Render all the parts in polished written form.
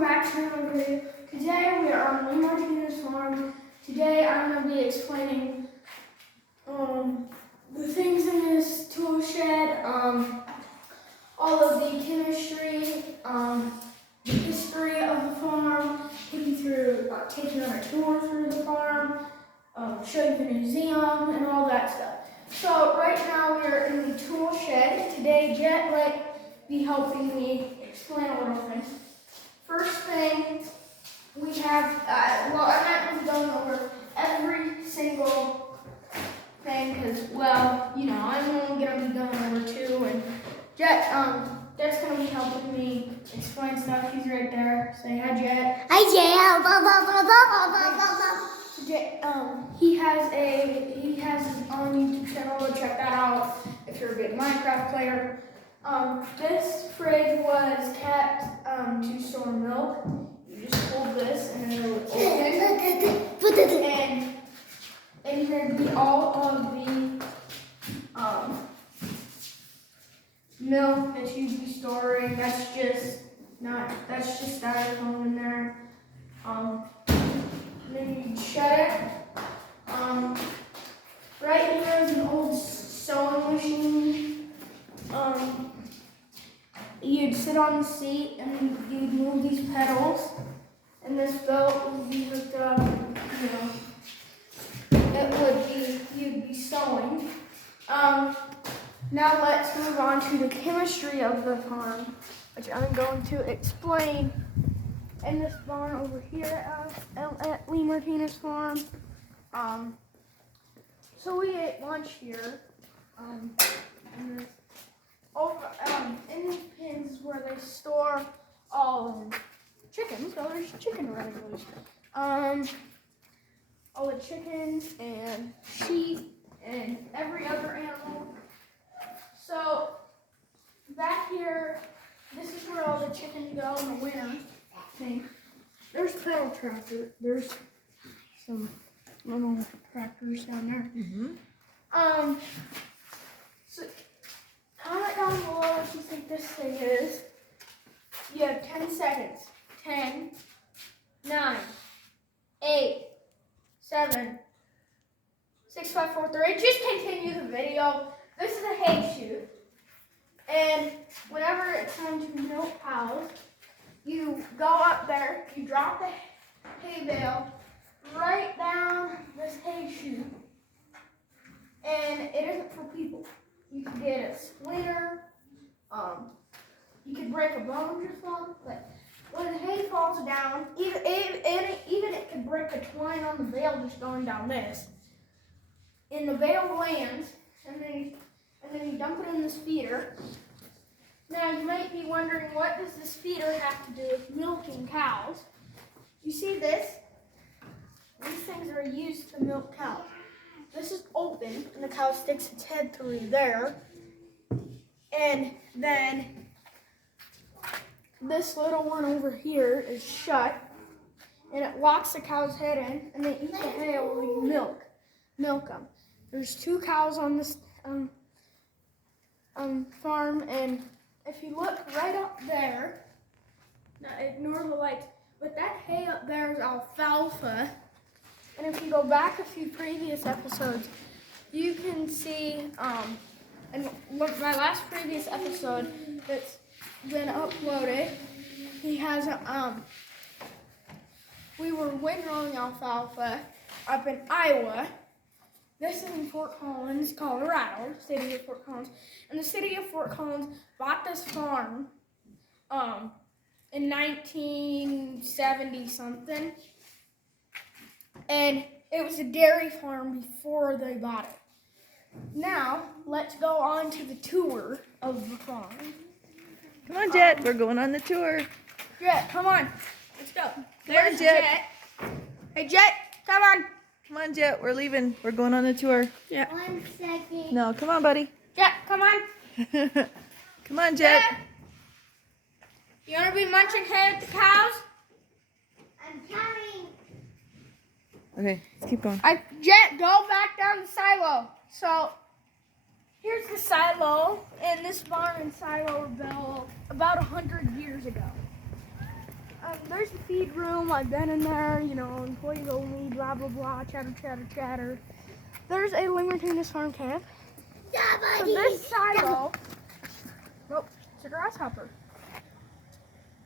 welcome back to another video. Today we are on Lee Martinez Farm. Today I'm going to be explaining the things in this tool shed, all of the chemistry, the history of the farm, taking on a tour through the farm, show you the museum and all that stuff. So right now we are in the tool shed. Today Jett might be helping me explain a little thing. First thing we have, I'm not going to go over every single thing because, well, you know, I'm only going to be going over two, and Jett's going to be helping me explain stuff. He's right there. Say hi, Jett. Hi, Jett. So Jett, he has his own YouTube channel. Go check that out if you're a big Minecraft player. This fridge was kept to store milk. You just hold this and it will open. And in here would be all of the milk that you'd be storing. That's just styrofoam in there. Then you'd shut it. Right here is an old sewing machine. You'd sit on the seat and you'd move these pedals, and this belt would be hooked up, and, you'd be sewing. Now let's move on to the chemistry of the farm, which I'm going to explain in this barn over here at Lee Martinez Farm. So we ate lunch here, in these pins is where they store all the chickens. So there's chicken running loose. All the chickens and sheep and every other animal. So back here, this is where all the chickens go in the winter. There's Pto Shaft. There's some little tractors down there. So comment down below what you think this thing is. You have 10 seconds. 10, 9, 8, 7, 6, 5, 4, 3. Just continue the video. This is a hay chute. And whenever it's time to milk cows, you go up there, you drop the hay bale right down this hay chute. And it isn't for people. You could get a splinter, you could break a bone just one, but when the hay falls down, even it could break the twine on the bale just going down this. And the bale lands, and then you dump it in this feeder. Now you might be wondering, what does this feeder have to do with milking cows? You see this? These things are used to milk cows. This is open, and the cow sticks its head through there. And then this little one over here is shut, and it locks the cow's head in, and they eat the hay while you milk them. There's 2 cows on this farm, and if you look right up there, now ignore the lights, but that hay up there is alfalfa. And if you go back a few previous episodes, you can see, and look, my last previous episode that's been uploaded, he has, we were windrowing alfalfa up in Iowa. This is in Fort Collins, Colorado, city of Fort Collins. And the city of Fort Collins bought this farm, in 1970 something. And it was a dairy farm before they bought it. Now, let's go on to the tour of the farm. Come on, Jett. We're going on the tour. Jett, come on. Let's go. There's Jett. Hey, Jett, come on. Come on, Jett. We're leaving. We're going on the tour. Yeah. 1 second. No, come on, buddy. Jett, come on. Come on, Jett. You want to be munching hay with the cows? I'm coming. Okay, let's keep going. Jett, go back down the silo. So, here's the silo, and this barn and silo were built about 100 years ago. There's there's the feed room. I've been in there, you know, employees only, blah, blah, blah, chatter, chatter, chatter. There's a Lee Martinez Farm camp. So this silo, oh, it's a grasshopper.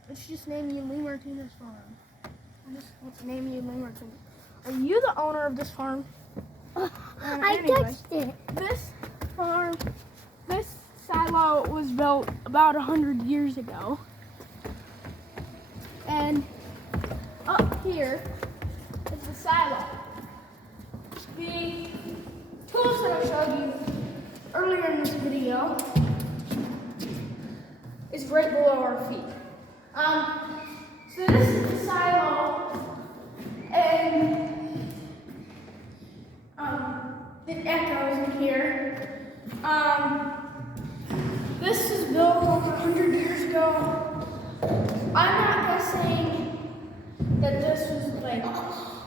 Let's just name you Lee Martinez Farm. Let's name you Lee Martinez. Are you the owner of this farm? I touched it. This farm, this silo was built about 100 years ago. And up here is the silo. The tools that I showed you earlier in this video is right below our feet. So this is the silo, and it echoes in here. This was built over 100 years ago. I'm not guessing that this was like.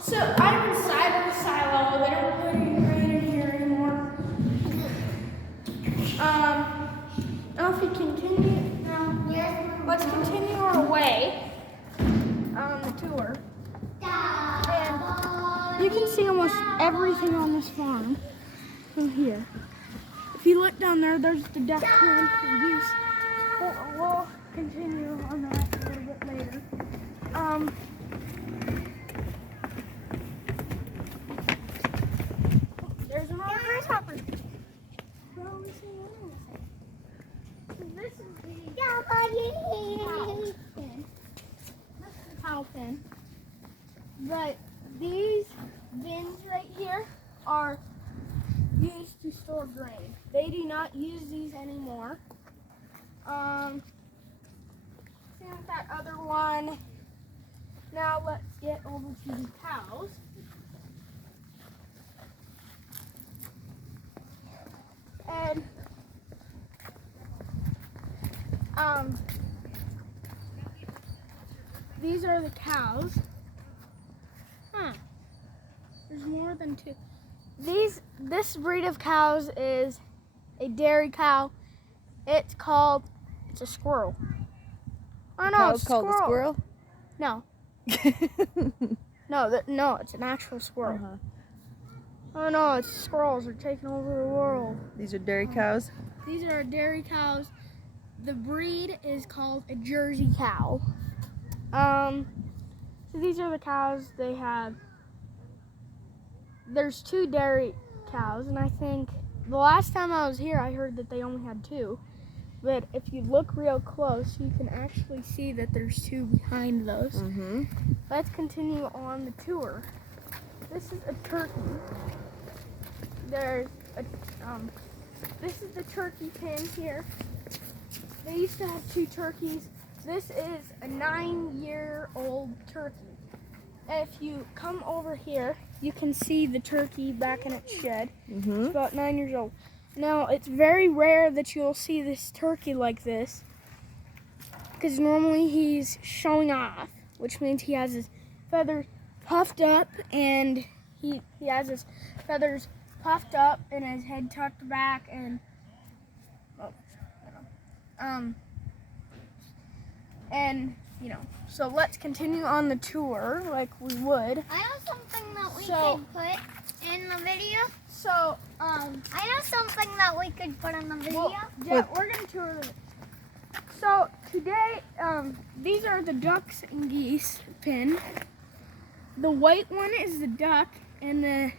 So I'm inside of the silo. They don't put any grain in here anymore. Now if we continue, let's continue our way on the tour. And you can see almost everything on this farm from here. If you look down there, there's the duck pen and geese. We'll continue on that a little bit later. There's another grasshopper. Well, we see animals. So this is the cow pen. This is the cow pen. But these bins right here are used to store grain. They do not use these anymore. Same with that other one. Now let's get over to the cows. And these are the cows. There's more than two. This breed of cows is a dairy cow. It's a squirrel. Oh no, it's called a squirrel? No. No, it's an actual squirrel. Oh no, it's squirrels are taking over the world. These are dairy cows? These are dairy cows. The breed is called a Jersey cow. So these are the cows they have. There's 2 dairy cows, and I think the last time I was here I heard that they only had 2. But if you look real close, you can actually see that there's 2 behind those. Let's continue on the tour. This is a turkey. There's a, this is the turkey pen here. They used to have 2 turkeys. This is a 9-year-old turkey. If you come over here, you can see the turkey back in its shed. It's about 9 years old. Now, it's very rare that you'll see this turkey like this, because normally he's showing off, which means he has his feathers puffed up, and he has his feathers puffed up and his head tucked back, and you know. So let's continue on the tour like we would. I know something that we could put in the video. So, I know something that we could put in the video. well, yeah, we're gonna tour it. So today, these are the ducks and geese pen. The white one is the duck, and the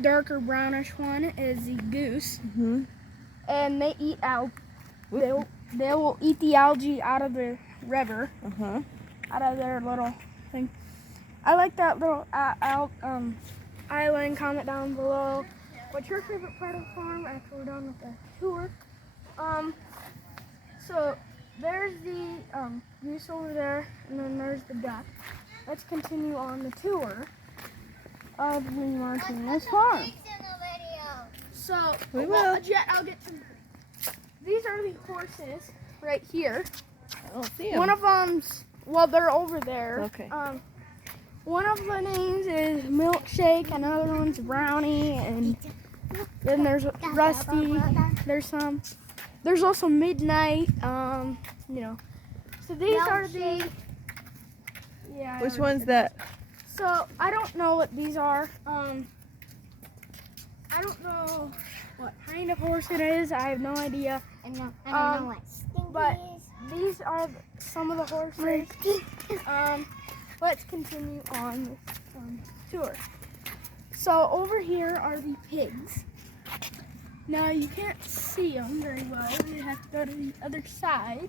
darker brownish one is the goose. And they eat algae. They will eat the algae out of the river, out of their little thing. I like that little island. Comment down below what's your favorite part of the farm after we're done with the tour. So there's the goose over there, and then there's the duck. Let's continue on the tour of Lee Martinez Farm. So, We will. Jett, I'll get some. These are the horses right here. I don't see them. One of them's, well, they're over there. Okay. One of the names is Milkshake, another one's Brownie, and then there's Rusty. There's also Midnight. You know. So these are the Yeah. Which one's that? So I don't know what these are. I don't know what kind of horse it is. I have no idea. I don't know what stinky But is. these are some of the horses. Let's continue on this tour. So over here are the pigs. Now you can't see them very well. You have to go to the other side.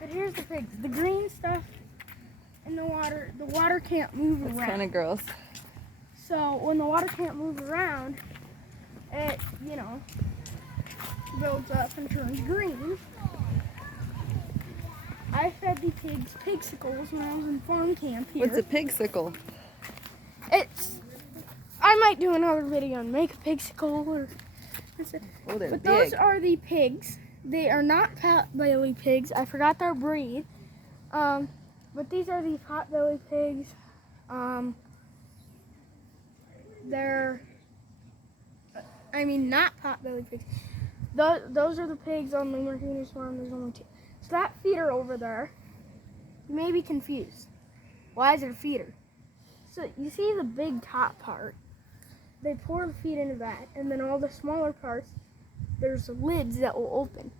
But here's the pigs. The green stuff in the water can't move That's around. kind of gross. So when the water can't move around, it, builds up and turns green. I fed the pigs pigsicles when I was in farm camp here. What's a pigsicle? I might do another video and make a pigsicle or. Oh, they're But big. those are the pigs. They are not pot-belly pigs. I forgot their breed. But these are the pot-belly pigs. Not pot-belly pigs. Those are the pigs on Lee Martinez Farm. There's only 2. So that feeder over there, you may be confused. Why is it a feeder? So you see the big top part. They pour the feed into that, and then all the smaller parts, there's lids that will open.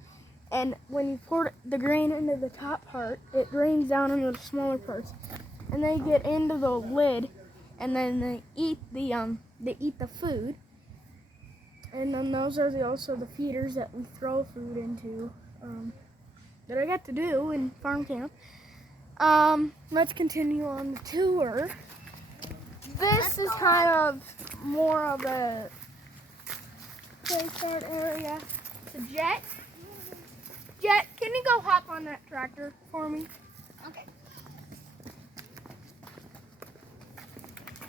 And when you pour the grain into the top part, it drains down into the smaller parts. And they get into the lid, and then they eat the food. And then those are also the feeders that we throw food into, that I got to do in farm camp. Let's continue on the tour. This is kind of more of a start area. So Jett, can you go hop on that tractor for me? Okay.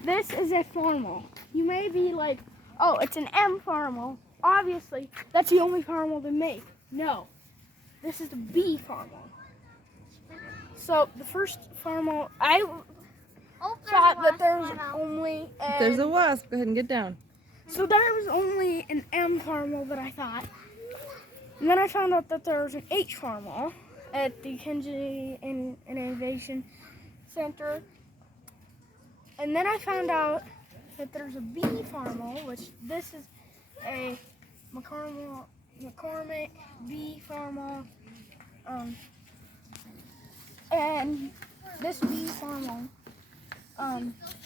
This is a farmal. You may be like, oh, it's an M farmal. Obviously, that's the only farmal they make. No, this is the B farmal. So the first farmal, I thought that there was only If there's a wasp, go ahead and get down. So there was only an M farmal that I thought. And then I found out that there was an H farmal at the Kenji Innovation Center. And then I found out that there's a B farmal, which this is a McCormick B farmal. And this B farmal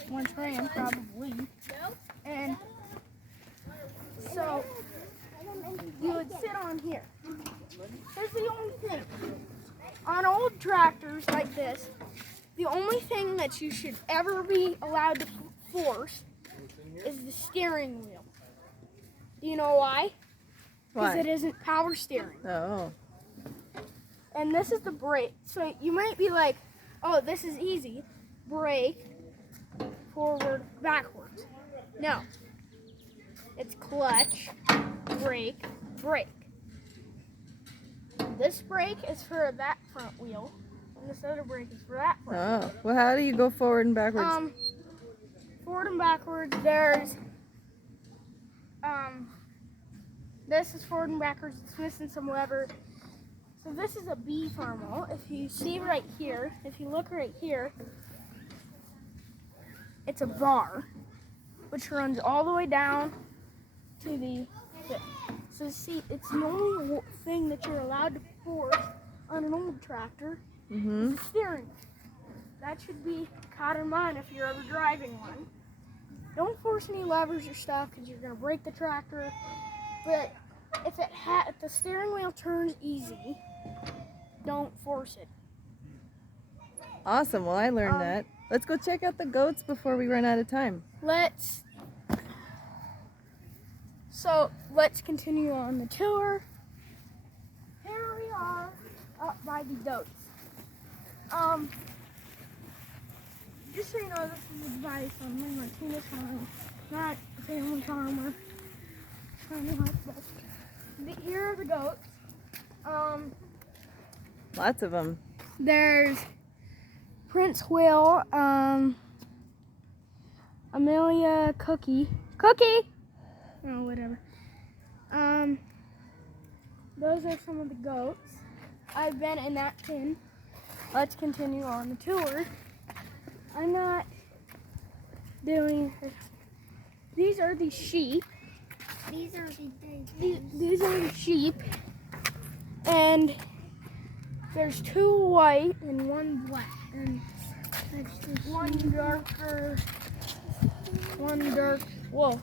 once ran probably. And so you would sit on here. Here's the only thing. On old tractors like this, the only thing that you should ever be allowed to force is the steering wheel. Do you know why? Because Why? it isn't power steering. Oh. And this is the brake. So you might be like, oh, this is easy. Brake, forward, backwards. No. It's clutch, brake, brake. This brake is for that front wheel, and this other brake is for that front. Oh. Well, how do you go forward and backwards? Forward and backwards, there's, this is forward and backwards, it's missing some lever. So this is a B farmal. If you see right here, if you look right here, it's a bar, which runs all the way down to the, so see, it's the only thing that you're allowed to force on an old tractor is the steering wheel. That should be caught in mind if you're ever driving one. Don't force any levers or stuff because you're going to break the tractor. But if the steering wheel turns easy, don't force it. Awesome. Well, I learned that. Let's go check out the goats before we run out of time. Let's continue on the tour. Here we are up by the goats. Just so you know, this is advice on Lee Martinez Farm, not a family farmer. Here are the goats. Lots of them. There's Prince Will, Amelia, Cookie. Oh, whatever. Those are some of the goats. I've been in that pen. let's continue on the tour. I'm not doing. These are the sheep. These are the These are the sheep, and there's 2 white and 1 black, and one darker, one dark. Whoa,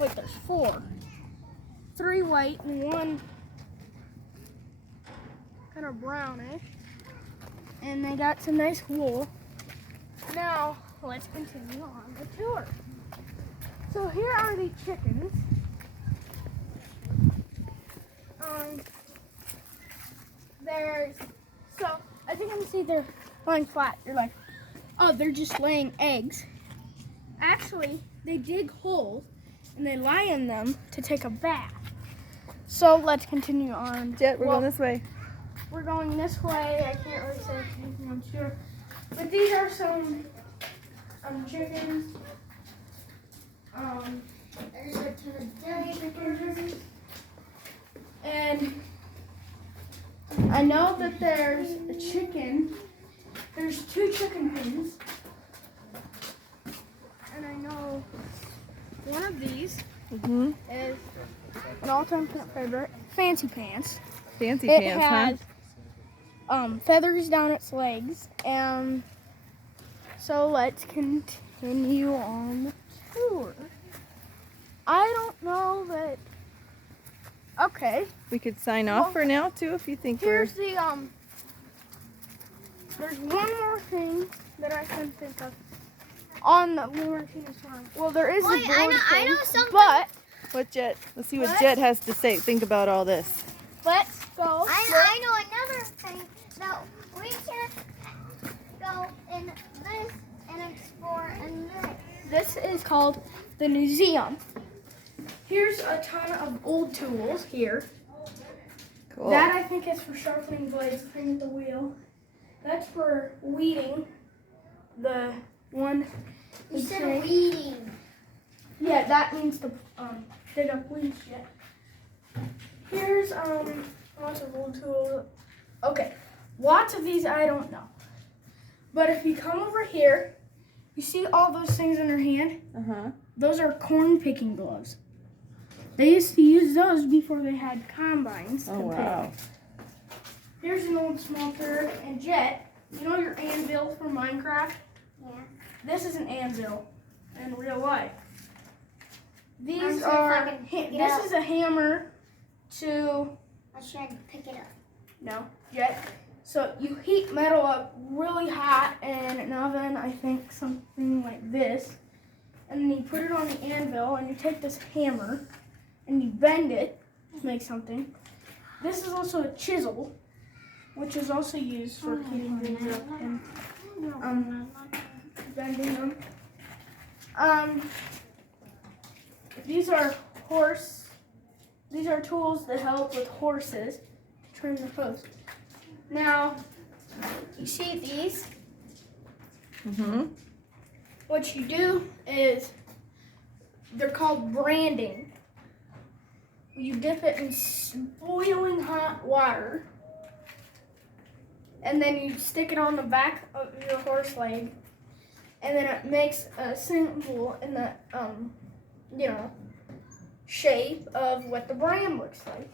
wait, there's 4. 3 white and 1 kind of brownish, and they got some nice wool. Now let's continue on the tour. So here are the chickens. So as you can see, they're lying flat. You're like, oh, they're just laying eggs. Actually, they dig holes and they lie in them to take a bath. So let's continue on. Jett, we're going this way. We're going this way. I can't really say anything, I'm sure. But these are some chickens. There's a ton of chickens. And I know that there's a chicken. There's 2 chicken pins. And I know one of these Mm-hmm. is an all-time favorite, Fancy Pants. Fancy It pants, has feathers down its legs. And so let's continue on the tour. I don't know that. Okay. We could sign off Well, for now too if you think we're. Here's the There's one more thing that I can think of on the Lee Martinez Farm. Well, there is Wait, a board I thing, know something. but What Jett? Let's see what What? Jett has to say. Think about all this. let's go. I know another thing that we can go in this and explore in this. This is called the museum. Here's a ton of old tools here. Cool. That I think is for sharpening blades, the thing with the wheel. That's for weeding. The one. You the said thing. weeding. Yeah, that means to dig up weeds. Yet. Here's lots of old tools. Okay, lots of these I don't know. But if you come over here, you see all those things in her hand? Uh-huh. Those are corn picking gloves. They used to use those before they had combines. Oh, to wow. pick. Here's an old smelter. And Jett, you know your anvil from Minecraft? Yeah. This is an anvil in real life. These I'm sorry if are. I can pick it This up. is a hammer to. Let's try to pick it up. No, Jett. So you heat metal up really hot in an oven, I think something like this. And then you put it on the anvil and you take this hammer and you bend it to make something. This is also a chisel, which is also used for heating things up and bending them. These are tools that help with horses to turn the hooves. Now, you see these? Mm-hmm. What you do is, they're called branding. You dip it in boiling hot water, and then you stick it on the back of your horse leg, and then it makes a symbol in the, shape of what the brand looks like.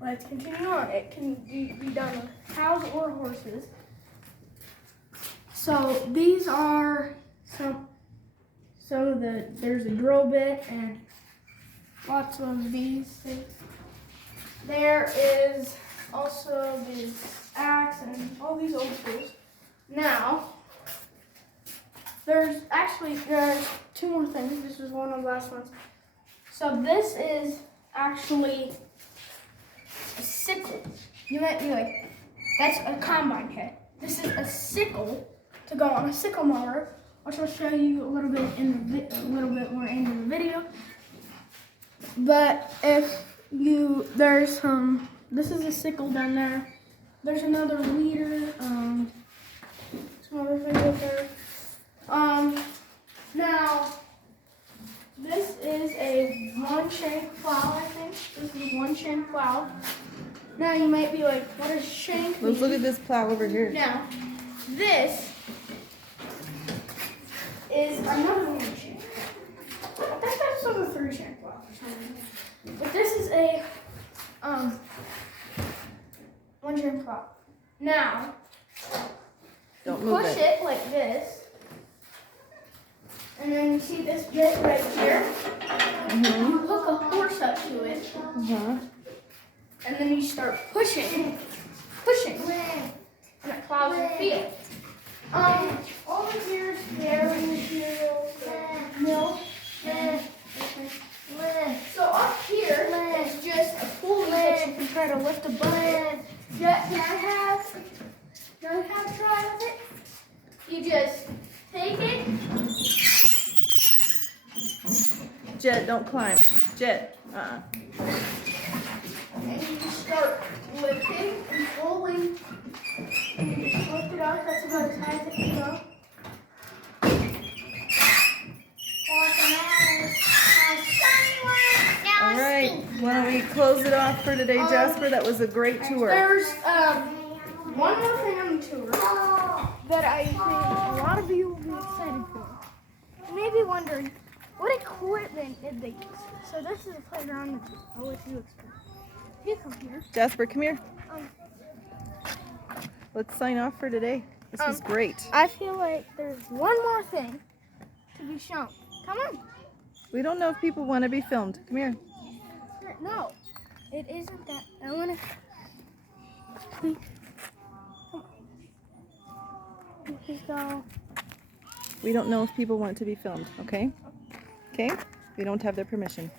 Let's continue on. It can be done with cows or horses. So these are there's a drill bit and lots of these things. There is also this axe and all these old tools. Now, there's 2 more things. This is one of the last ones. So this is actually a sickle. You might be like, that's a combine head. This is a sickle to go on a sickle mower, which I'll show you a little bit more into the video. But this is a sickle down there. There's another leader. Some other things up there. Now, this is a one-shank plow, I think. This is a one-shank plow. Now you might be like, what is shank mean? Let's look at this plow over here. Now, this is another one shank. I think that's sort of a 3 shank plow or something. But this is a 1 shank plow. Now, Don't you move push it. it like this. And then you see this bit right here. You hook a horse up to it. And then you start pushing, and it plows the field. Over here is dairy material, milk. So up here is just a pulley that you can try to lift a bucket. Jett, can I have a try with it? You just take it. Jett, don't climb. Jett, And you just start lifting and pulling. And you just lift it up. That's about as high as it can go. All right. Why don't we close it off for today, Jasper? That was a great tour. There's one more thing on the tour that I think a lot of you will be excited for. You may be wondering, what equipment did they use? So this is a playground that I'll let you explain. You come here. Jasper, come here. Let's sign off for today. This was great. I feel like there's one more thing to be shown. Come on. We don't know if people want to be filmed. Come here. No, it isn't that. I want to. Please. Come on. Please go. We don't know if people want to be filmed, okay? Okay? We don't have their permission.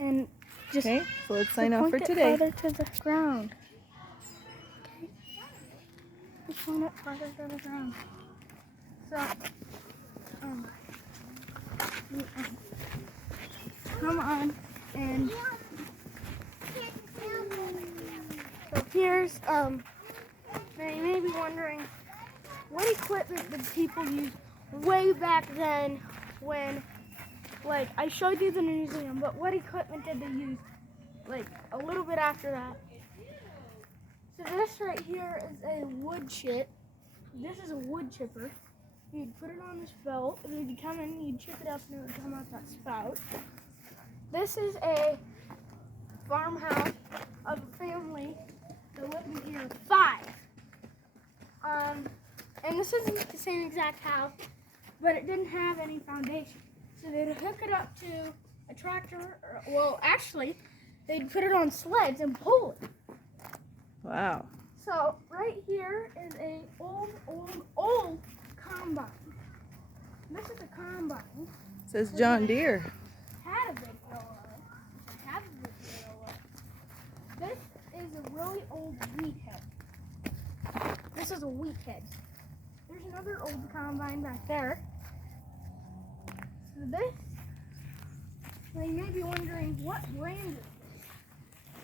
And just. Okay? So let's sign off for point today. it farther to the ground. Okay. Just point it farther to the ground. So, come on, and so here's now you may be wondering, what equipment did people use way back then when, like, I showed you the museum, but what equipment did they use like a little bit after that? So this right here is a wood chip. This is a wood chipper. You'd put it on this belt, and when you come in, you'd chip it up, and it would come out that spout. This is a farmhouse of a family that lived in here, 5. And this isn't the same exact house, but it didn't have any foundation. So they'd hook it up to a tractor, well, actually, they'd put it on sleds and pull it. Wow. So right here is a old combine. This is a combine. It says John Deere. Had a big wheel on it. I have a big wheel on it. This is a really old wheat head. This is a wheat head. There's another old combine back there. So this, now you may be wondering, what brand is this?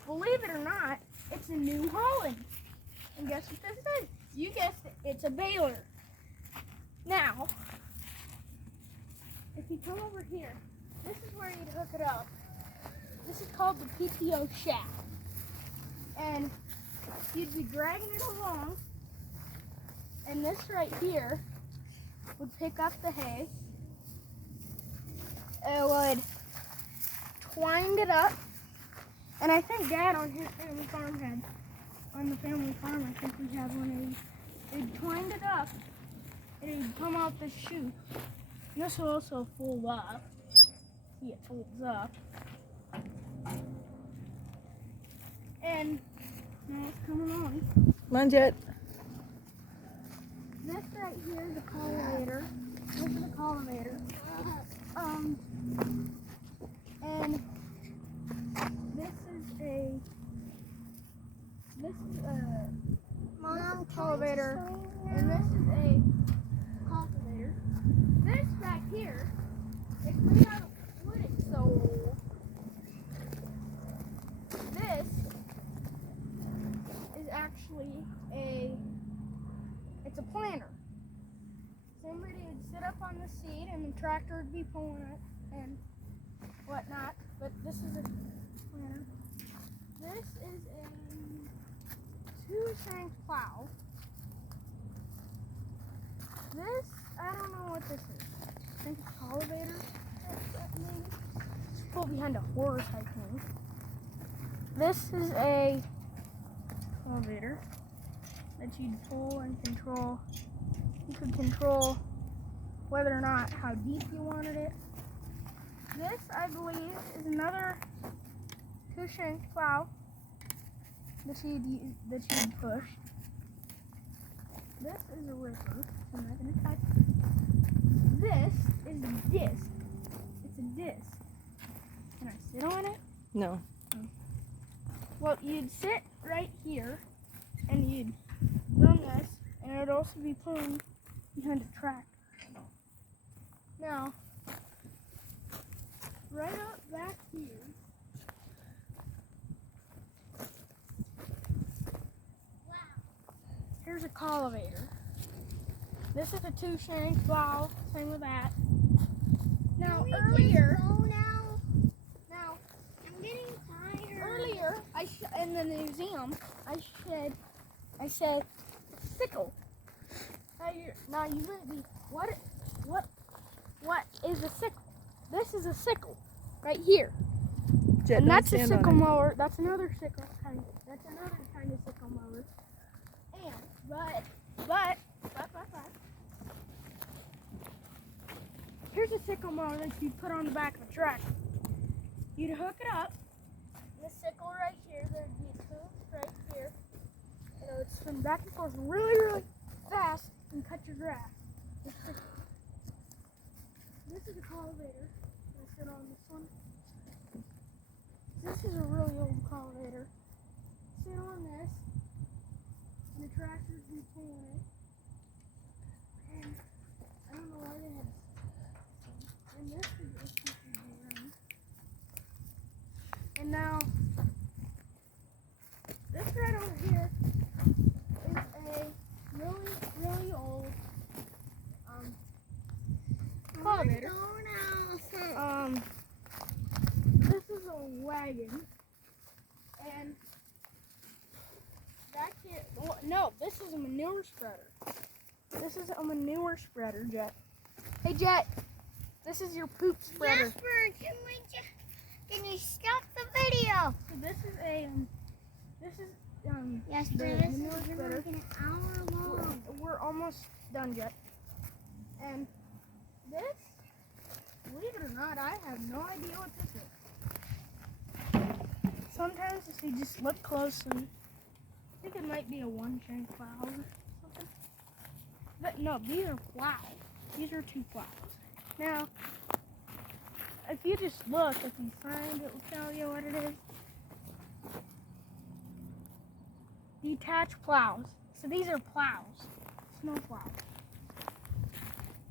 Believe it or not, it's a New Holland. And guess what this is? You guessed it, it's a baler. Now, if you come over here, this is where you'd hook it up. This is called the Pto Shaft. And you'd be dragging it along, and this right here would pick up the hay. It would twine it up. And I think Dad on his family farm had, on the family farm, I think we had one of these. They twined it up, and it'd come out the chute. And this will also fold up. See, it folds up. And now it's coming on. Come on, Jett. This right here is the Collimator. This is the Collimator. And this is a cultivator, and this is a cultivator. This back here is made out of wood, so this is actually it's a planter. Somebody would sit up on the seat, and the tractor would be pulling it and whatnot, but this is a planter. This is a 2-shank plow. This, I don't know what this is. I think it's a Collimator. Maybe. It's pulled behind a horse, I think. This is a Collimator that you'd pull and control. You could control whether or not how deep you wanted it. This, I believe, is another 2-shank plow that you'd push. This is a ripper. So I'm not going to touch. This is a disc. It's a disc. Can I sit on it? No. Well, you'd sit right here, and you'd run this, and it would also be pulling behind a tractor. Now, right up back here, here's a Collimator. This is a 2-shank plow, same with that. Now, earlier, Now, I'm getting tired. earlier, in the museum, I said sickle. Now you might be, what is a sickle? This is a sickle, right here. Jett, And don't that's a stand on sickle it. mower. That's another sickle kind. That's another kind of sickle mower. And but here's a sickle mower that you put on the back of a tractor. You'd hook it up. The sickle right here. There'd be a tube right here. And it would spin back and forth really, really fast and cut your grass. This is a Collimator. I sit on this one. This is a really old Collimator. Sit on this, and the tractor's been pulling it. And I don't know why they had. And this is a CCD. And now, this right over here is a really, really old Collimator. This is a wagon, and back here, no, this is a manure spreader. This is a manure spreader, Jett. Hey, Jett, this is your poop spreader. Jasper, can you stop the video? So this is Jasper, the this manure is spreader. like an hour long. We're almost done, Jett. And this, believe it or not, I have no idea what this is. Sometimes if you just look closely, I think it might be a 1-shank plow or something. But no, these are plows. These are 2 plows. Now, if you just look at these signs, it will tell you what it is. Detached Plows. So these are plows, snow plows.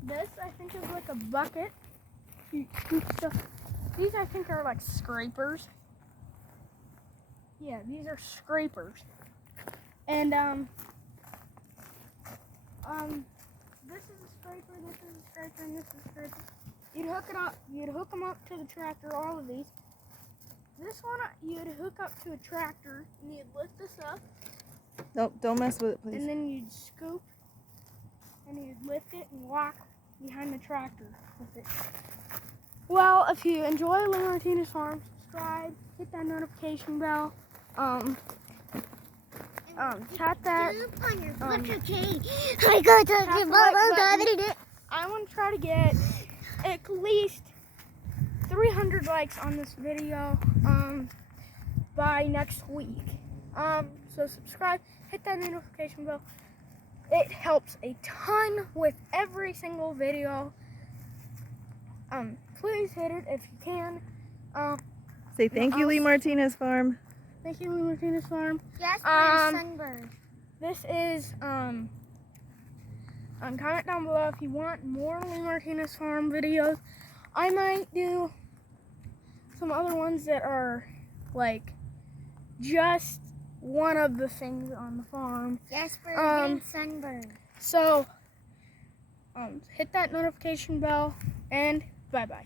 This, I think, is like a bucket. You scoop stuff. These, I think, are like scrapers. Yeah, these are scrapers. And, this is a scraper, this is a scraper, and this is a scraper. You'd hook them up to the tractor, all of these. This one, you'd hook up to a tractor, and you'd lift this up. Don't mess with it, please. And then you'd scoop, and you'd lift it and walk behind the tractor with it. Well, if you enjoy Lee Martinez Farm, subscribe, hit that notification bell. Chat that. I want to try to get at least 300 likes on this video by next week. So subscribe, hit that notification bell. It helps a ton with every single video. Please hit it if you can. Say thank you, Lee Martinez Farm. Thank you, Lee Martinez Farm. Jasper, sunbird. This is comment down below if you want more Lee Martinez Farm videos. I might do some other ones that are like just one of the things on the farm. Jasper, and sunbird. So hit that notification bell and bye bye.